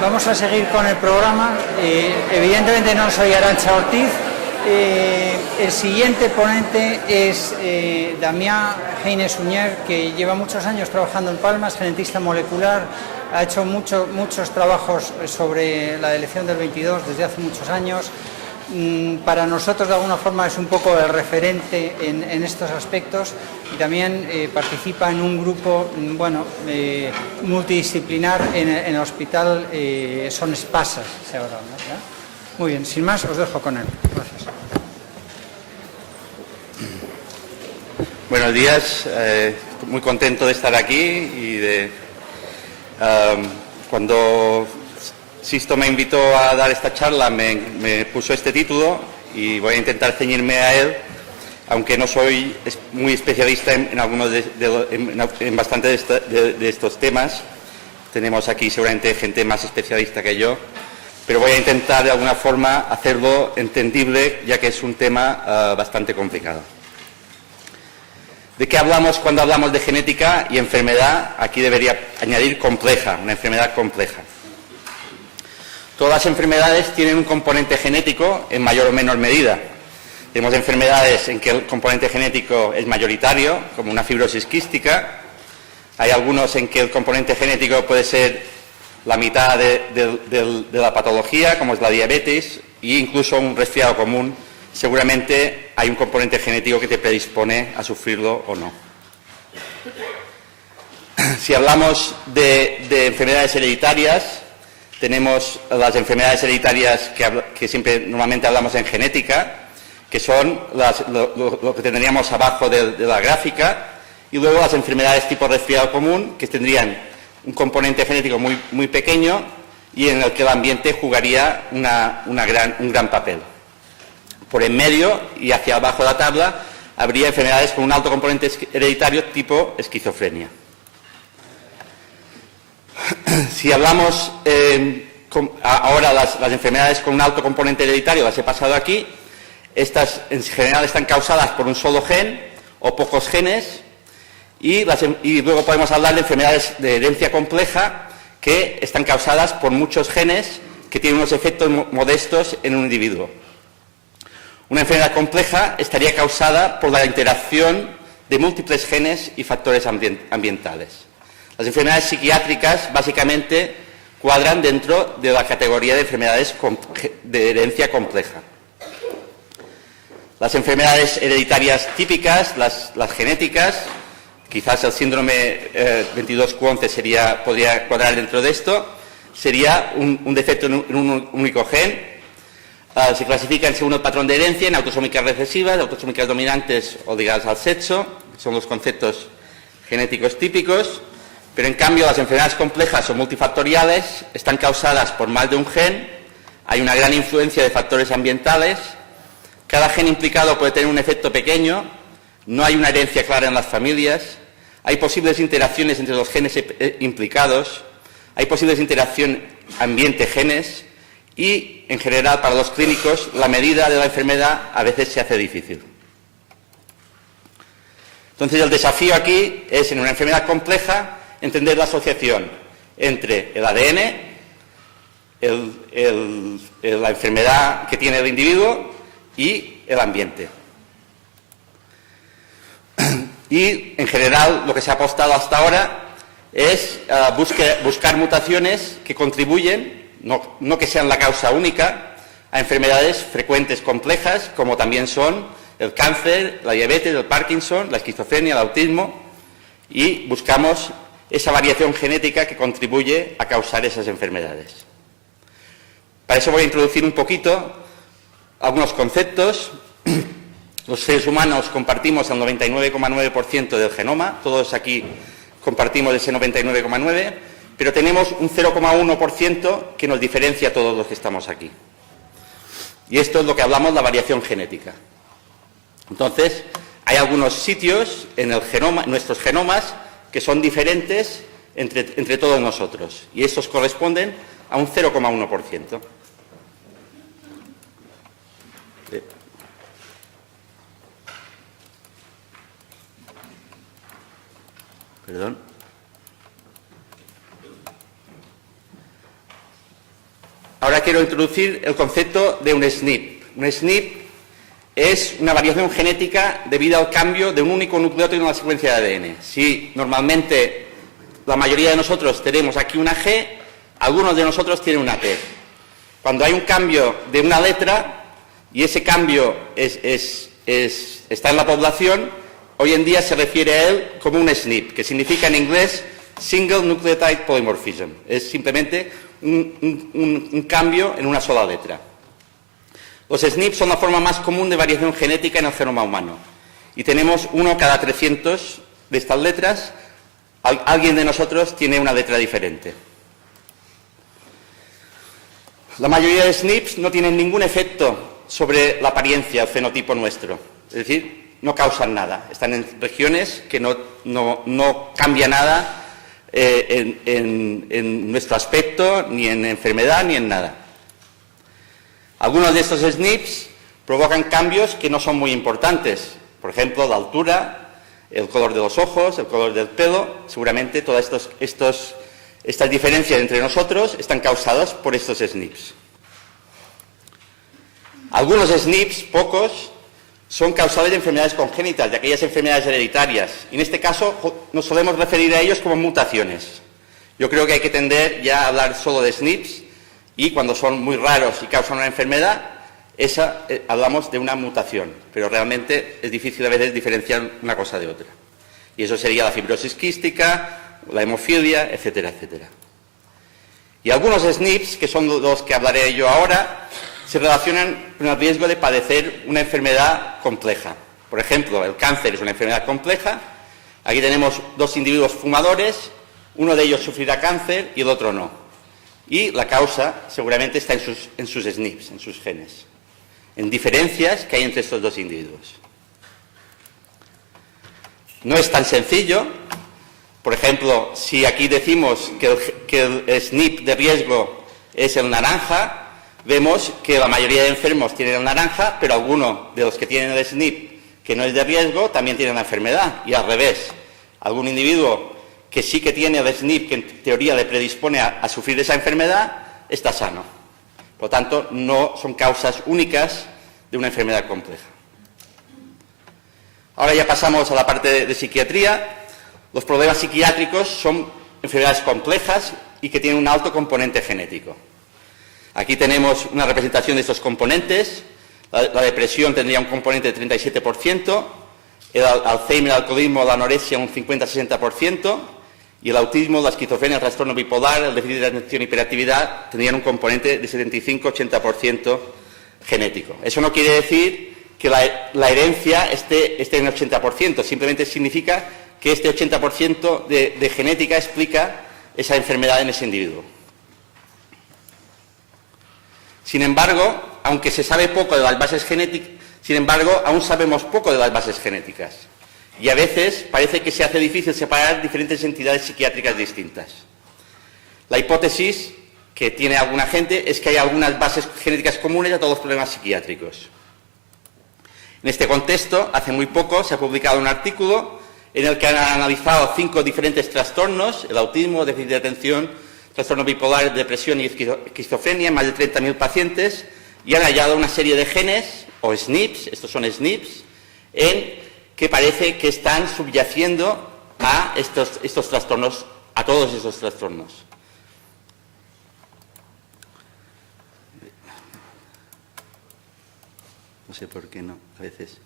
Vamos a seguir con el programa. Evidentemente no soy Arantxa Ortiz. El siguiente ponente es Damià Heine-Suñer, que lleva muchos años trabajando en Palma, es genetista molecular, ha hecho muchos trabajos sobre la elección del 22 desde hace muchos años. Para nosotros, de alguna forma, es un poco el referente en estos aspectos, y también participa en un grupo multidisciplinar en el hospital Son Espasas, se habla, ¿no? Muy bien, sin más, os dejo con él. Gracias. Buenos días, muy contento de estar aquí y cuando Sisto me invitó a dar esta charla me puso este título y voy a intentar ceñirme a él, aunque no soy muy especialista en algunos en bastantes de estos temas. Tenemos aquí seguramente gente más especialista que yo, pero voy a intentar de alguna forma hacerlo entendible, ya que es un tema bastante complicado. ¿De qué hablamos cuando hablamos de genética y enfermedad? Aquí debería añadir compleja, una enfermedad compleja. Todas las enfermedades tienen un componente genético en mayor o menor medida. Tenemos enfermedades en que el componente genético es mayoritario, como una fibrosis quística. Hay algunos en que el componente genético puede ser la mitad de la patología, como es la diabetes, e incluso un resfriado común. Seguramente hay un componente genético que te predispone a sufrirlo o no. Si hablamos de enfermedades hereditarias, tenemos las enfermedades hereditarias que siempre normalmente hablamos en genética, que son lo que tendríamos abajo de la gráfica, y luego las enfermedades tipo resfriado común, que tendrían un componente genético muy pequeño y en el que el ambiente jugaría un gran papel. Por en medio y hacia abajo de la tabla habría enfermedades con un alto componente hereditario tipo esquizofrenia. Si hablamos ahora las enfermedades con un alto componente hereditario, las he pasado aquí. Estas en general están causadas por un solo gen o pocos genes, y luego podemos hablar de enfermedades de herencia compleja que están causadas por muchos genes que tienen unos efectos modestos en un individuo. Una enfermedad compleja estaría causada por la interacción de múltiples genes y factores ambientales. Las enfermedades psiquiátricas básicamente cuadran dentro de la categoría de enfermedades de herencia compleja. Las enfermedades hereditarias típicas, las genéticas, quizás el síndrome 22q11 podría cuadrar dentro de esto, sería un defecto en un único gen. Se clasifican según el patrón de herencia en autosómicas recesivas, autosómicas dominantes o ligadas al sexo, que son los conceptos genéticos típicos. Pero en cambio las enfermedades complejas o multifactoriales están causadas por más de un gen, hay una gran influencia de factores ambientales, cada gen implicado puede tener un efecto pequeño, no hay una herencia clara en las familias, hay posibles interacciones entre los genes implicados, hay posibles interacciones ambiente-genes y, en general, para los clínicos, la medida de la enfermedad a veces se hace difícil. Entonces, el desafío aquí es, en una enfermedad compleja, entender la asociación entre el ADN, la enfermedad que tiene el individuo y el ambiente. Y, en general, lo que se ha apostado hasta ahora es buscar mutaciones que contribuyen, no que sean la causa única, a enfermedades frecuentes complejas, como también son el cáncer, la diabetes, el Parkinson, la esquizofrenia, el autismo, y buscamos esa variación genética que contribuye a causar esas enfermedades. Para eso voy a introducir un poquito algunos conceptos. Los seres humanos compartimos el 99,9% del genoma, todos aquí compartimos ese 99,9%, pero tenemos un 0,1% que nos diferencia a todos los que estamos aquí. Y esto es lo que hablamos, la variación genética. Entonces, hay algunos sitios en el genoma, en nuestros genomas, que son diferentes entre todos nosotros, y estos corresponden a un 0,1%. Perdón. ahora quiero introducir el concepto de un SNP. Un SNP es una variación genética debido al cambio de un único nucleótido en la secuencia de ADN. Si normalmente la mayoría de nosotros tenemos aquí una G, algunos de nosotros tienen una T. Cuando hay un cambio de una letra y ese cambio está en la población, hoy en día se refiere a él como un SNP, que significa en inglés Single Nucleotide Polymorphism. Es simplemente un cambio en una sola letra. Los SNPs son la forma más común de variación genética en el genoma humano. Y tenemos uno cada 300 de estas letras. Alguien de nosotros tiene una letra diferente. La mayoría de SNPs no tienen ningún efecto sobre la apariencia, el fenotipo nuestro. Es decir, no causan nada. Están en regiones que no cambia nada en nuestro aspecto, ni en enfermedad, ni en nada. Algunos de estos SNPs provocan cambios que no son muy importantes. Por ejemplo, la altura, el color de los ojos, el color del pelo. Seguramente todas estas diferencias entre nosotros están causadas por estos SNPs. Algunos SNPs, pocos, son causables de enfermedades congénitas, de aquellas enfermedades hereditarias. Y en este caso nos solemos referir a ellos como mutaciones. Yo creo que hay que tender ya a hablar solo de SNPs y cuando son muy raros y causan una enfermedad, hablamos de una mutación. Pero realmente es difícil a veces diferenciar una cosa de otra. Y eso sería la fibrosis quística, la hemofilia, etcétera, etcétera. Y algunos SNPs, que son los que hablaré yo ahora, se relacionan con el riesgo de padecer una enfermedad compleja. Por ejemplo, el cáncer es una enfermedad compleja. Aquí tenemos dos individuos fumadores, uno de ellos sufrirá cáncer y el otro no. Y la causa seguramente está en sus SNPs, en sus genes, en diferencias que hay entre estos dos individuos. No es tan sencillo. Por ejemplo, si aquí decimos que el SNP de riesgo es el naranja, vemos que la mayoría de enfermos tienen el naranja, pero alguno de los que tienen el SNP que no es de riesgo también tienen la enfermedad. Y al revés, algún individuo que sí que tiene el SNP, que en teoría le predispone a sufrir esa enfermedad, está sano. Por lo tanto, no son causas únicas de una enfermedad compleja. Ahora ya pasamos a la parte de psiquiatría. Los problemas psiquiátricos son enfermedades complejas y que tienen un alto componente genético. Aquí tenemos una representación de estos componentes. La depresión tendría un componente de 37%, el Alzheimer, el alcoholismo, la anorexia un 50-60%, y el autismo, la esquizofrenia, el trastorno bipolar, el déficit de atención y hiperactividad tendrían un componente de 75-80% genético. Eso no quiere decir que la herencia esté en el 80%, simplemente significa que este 80% de genética explica esa enfermedad en ese individuo. Sin embargo, aunque se sabe poco de las bases genéticas, aún sabemos poco de las bases genéticas. Y a veces parece que se hace difícil separar diferentes entidades psiquiátricas distintas. La hipótesis que tiene alguna gente es que hay algunas bases genéticas comunes a todos los problemas psiquiátricos. En este contexto, hace muy poco se ha publicado un artículo en el que han analizado 5 diferentes trastornos: el autismo, déficit de atención, trastorno bipolar, depresión y esquizofrenia, en más de 30.000 pacientes, y han hallado una serie de genes, o SNPs, estos son SNPs, que parece que están subyaciendo a estos trastornos, a todos estos trastornos. No sé por qué no, a veces.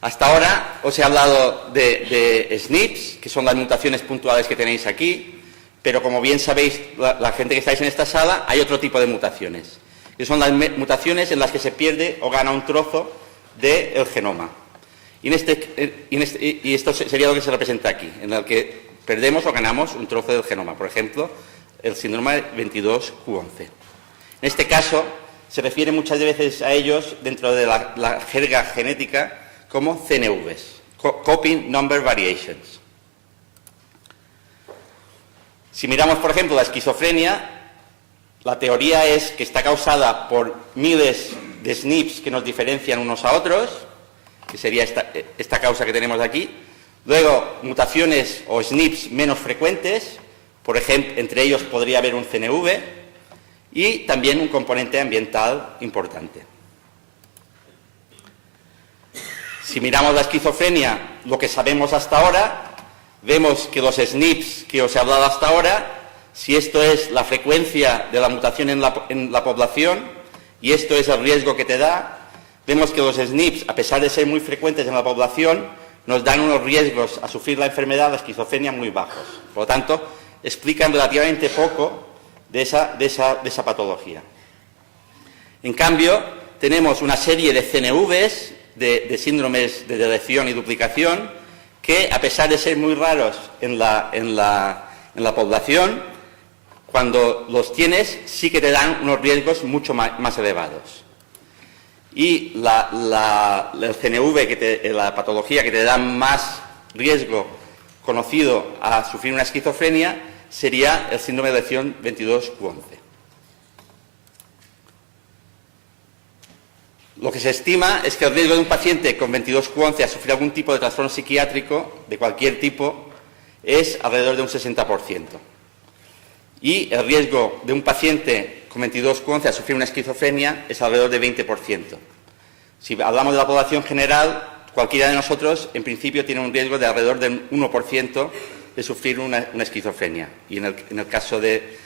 Hasta ahora os he hablado de SNPs, que son las mutaciones puntuales que tenéis aquí, pero como bien sabéis, la gente que estáis en esta sala, hay otro tipo de mutaciones, que son las mutaciones en las que se pierde o gana un trozo del genoma. Y esto sería lo que se representa aquí, en el que perdemos o ganamos un trozo del genoma. Por ejemplo, el síndrome 22q11. En este caso, se refiere muchas veces a ellos, dentro de la jerga genética, como CNVs, Copy Number Variations. Si miramos, por ejemplo, la esquizofrenia, la teoría es que está causada por miles de SNPs que nos diferencian unos a otros, que sería esta causa que tenemos aquí. Luego, mutaciones o SNPs menos frecuentes, por ejemplo, entre ellos podría haber un CNV. y también un componente ambiental importante. Si miramos la esquizofrenia, lo que sabemos hasta ahora, vemos que los SNPs que os he hablado hasta ahora, si esto es la frecuencia de la mutación en la población y esto es el riesgo que te da, vemos que los SNPs, a pesar de ser muy frecuentes en la población, nos dan unos riesgos a sufrir la enfermedad, la esquizofrenia, muy bajos. Por lo tanto, explican relativamente poco de esa patología. En cambio, tenemos una serie de CNVs, de síndromes de deleción y duplicación, que, a pesar de ser muy raros en la población, cuando los tienes, sí que te dan unos riesgos mucho más elevados. Y el CNV, la patología que te da más riesgo conocido a sufrir una esquizofrenia, sería el síndrome de deleción 22q11. Lo que se estima es que el riesgo de un paciente con 22q11 a sufrir algún tipo de trastorno psiquiátrico, de cualquier tipo, es alrededor de un 60%. Y el riesgo de un paciente con 22q11 a sufrir una esquizofrenia es alrededor de 20%. Si hablamos de la población general, cualquiera de nosotros, en principio, tiene un riesgo de alrededor del 1% de sufrir una esquizofrenia. Y en el caso de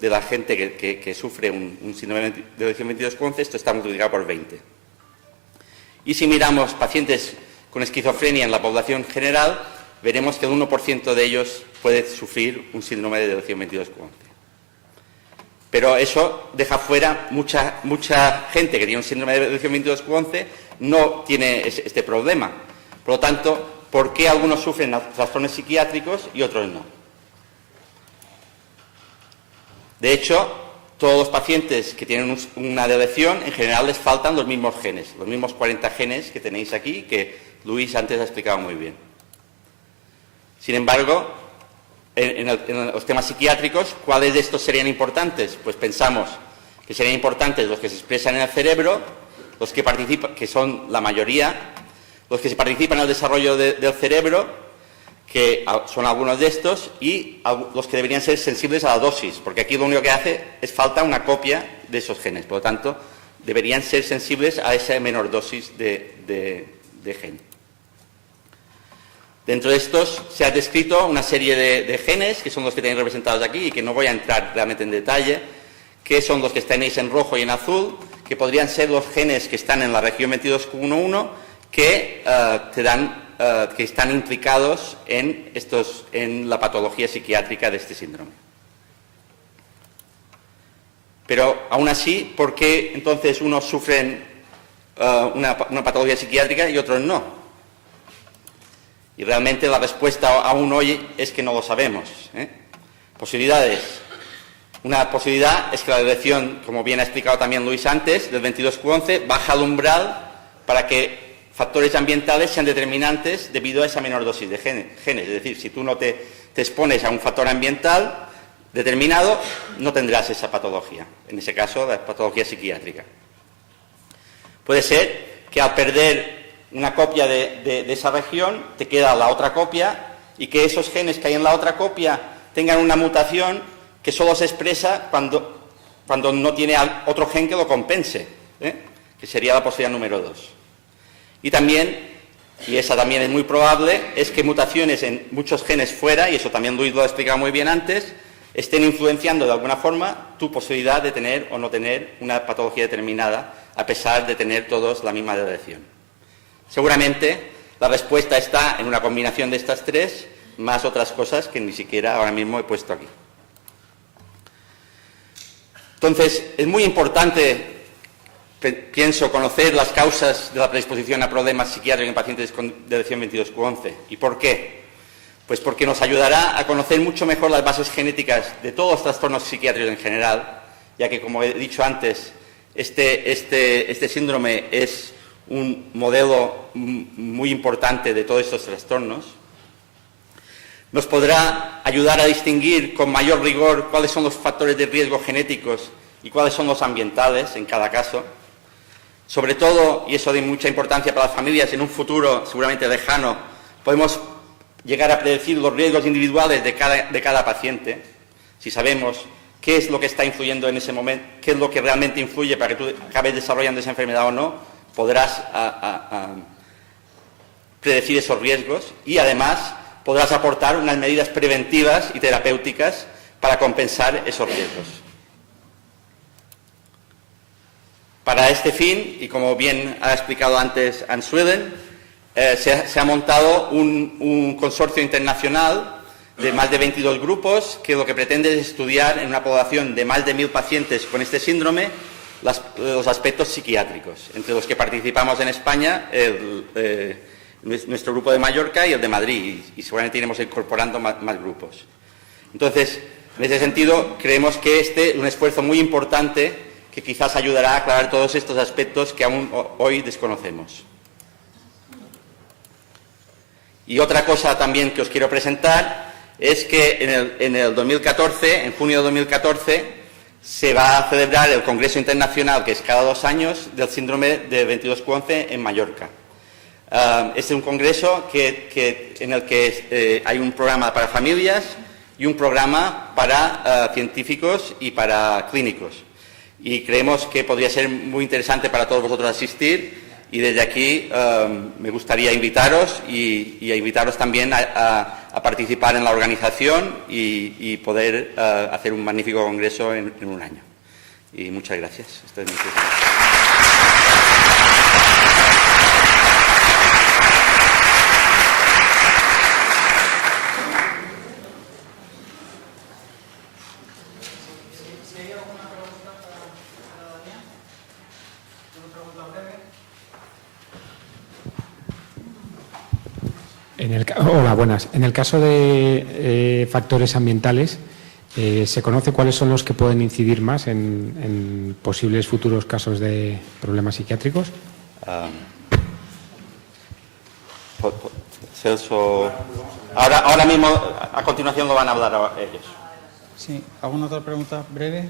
la gente que sufre un síndrome de deleción 22q11, esto está multiplicado por 20. Y si miramos pacientes con esquizofrenia en la población general, veremos que el 1% de ellos puede sufrir un síndrome de deleción 22q11. Pero eso deja fuera mucha gente que tiene un síndrome de deleción 22q11, no tiene este problema. Por lo tanto, ¿por qué algunos sufren trastornos psiquiátricos y otros no? De hecho, todos los pacientes que tienen una deleción, en general les faltan los mismos genes, los mismos 40 genes que tenéis aquí, que Luis antes ha explicado muy bien. Sin embargo, en los temas psiquiátricos, ¿cuáles de estos serían importantes? Pues pensamos que serían importantes los que se expresan en el cerebro, los que participan, que son la mayoría, los que se participan en el desarrollo del cerebro, que son algunos de estos, y los que deberían ser sensibles a la dosis, porque aquí lo único que hace es falta una copia de esos genes. Por lo tanto, deberían ser sensibles a esa menor dosis de gen. Dentro de estos se ha descrito una serie de genes, que son los que tenéis representados aquí, y que no voy a entrar realmente en detalle, que son los que tenéis en rojo y en azul, que podrían ser los genes que están en la región 22q11, que que están implicados en la patología psiquiátrica de este síndrome. Pero aún así, ¿por qué entonces unos sufren una patología psiquiátrica y otros no? Y realmente la respuesta aún hoy es que no lo sabemos. Posibilidades. Una posibilidad es que la deleción, como bien ha explicado también Luis antes, del 22q11 baja el umbral para que factores ambientales sean determinantes debido a esa menor dosis de genes. Es decir, si tú no te expones a un factor ambiental determinado, no tendrás esa patología. En ese caso, la patología psiquiátrica. Puede ser que al perder una copia de esa región, te queda la otra copia, y que esos genes que hay en la otra copia tengan una mutación que solo se expresa cuando no tiene otro gen que lo compense, que sería la posibilidad número 2. Y también, y esa también es muy probable, es que mutaciones en muchos genes fuera, y eso también Luis lo ha explicado muy bien antes, estén influenciando de alguna forma tu posibilidad de tener o no tener una patología determinada, a pesar de tener todos la misma deleción. Seguramente la respuesta está en una combinación de estas tres, más otras cosas que ni siquiera ahora mismo he puesto aquí. Entonces, es muy importante, pienso, conocer las causas de la predisposición a problemas psiquiátricos en pacientes con deleción 22q11. ¿Y por qué? Pues porque nos ayudará a conocer mucho mejor las bases genéticas de todos los trastornos psiquiátricos en general, ya que, como he dicho antes, este síndrome es un modelo muy importante de todos estos trastornos. Nos podrá ayudar a distinguir con mayor rigor cuáles son los factores de riesgo genéticos y cuáles son los ambientales en cada caso. Sobre todo, y eso de mucha importancia para las familias, en un futuro seguramente lejano, podemos llegar a predecir los riesgos individuales de cada paciente. Si sabemos qué es lo que está influyendo en ese momento, qué es lo que realmente influye para que tú acabes desarrollando esa enfermedad o no, podrás predecir esos riesgos y además podrás aportar unas medidas preventivas y terapéuticas para compensar esos riesgos. Para este fin, y como bien ha explicado antes Anne Sweden, se ha montado un consorcio internacional de más de 22 grupos que lo que pretende es estudiar en una población de más de 1.000 pacientes con este síndrome los aspectos psiquiátricos, entre los que participamos en España nuestro grupo de Mallorca y el de Madrid, y seguramente iremos incorporando más grupos. Entonces, en ese sentido, creemos que este es un esfuerzo muy importante que quizás ayudará a aclarar todos estos aspectos que aún hoy desconocemos. Y otra cosa también que os quiero presentar es que en el 2014, en junio de 2014, se va a celebrar el Congreso Internacional, que es cada 2 años, del síndrome de 22q11 en Mallorca. Es un congreso en el que hay un programa para familias y un programa para científicos y para clínicos. Y creemos que podría ser muy interesante para todos vosotros asistir, y desde aquí me gustaría invitaros y a invitaros también a participar en la organización y poder hacer un magnífico congreso en un año. Y muchas gracias. Esto es mi Hola, buenas. En el caso de factores ambientales, ¿se conoce cuáles son los que pueden incidir más en posibles futuros casos de problemas psiquiátricos? Celso, ahora mismo, a continuación, lo van a hablar ellos. Sí, ¿alguna otra pregunta breve?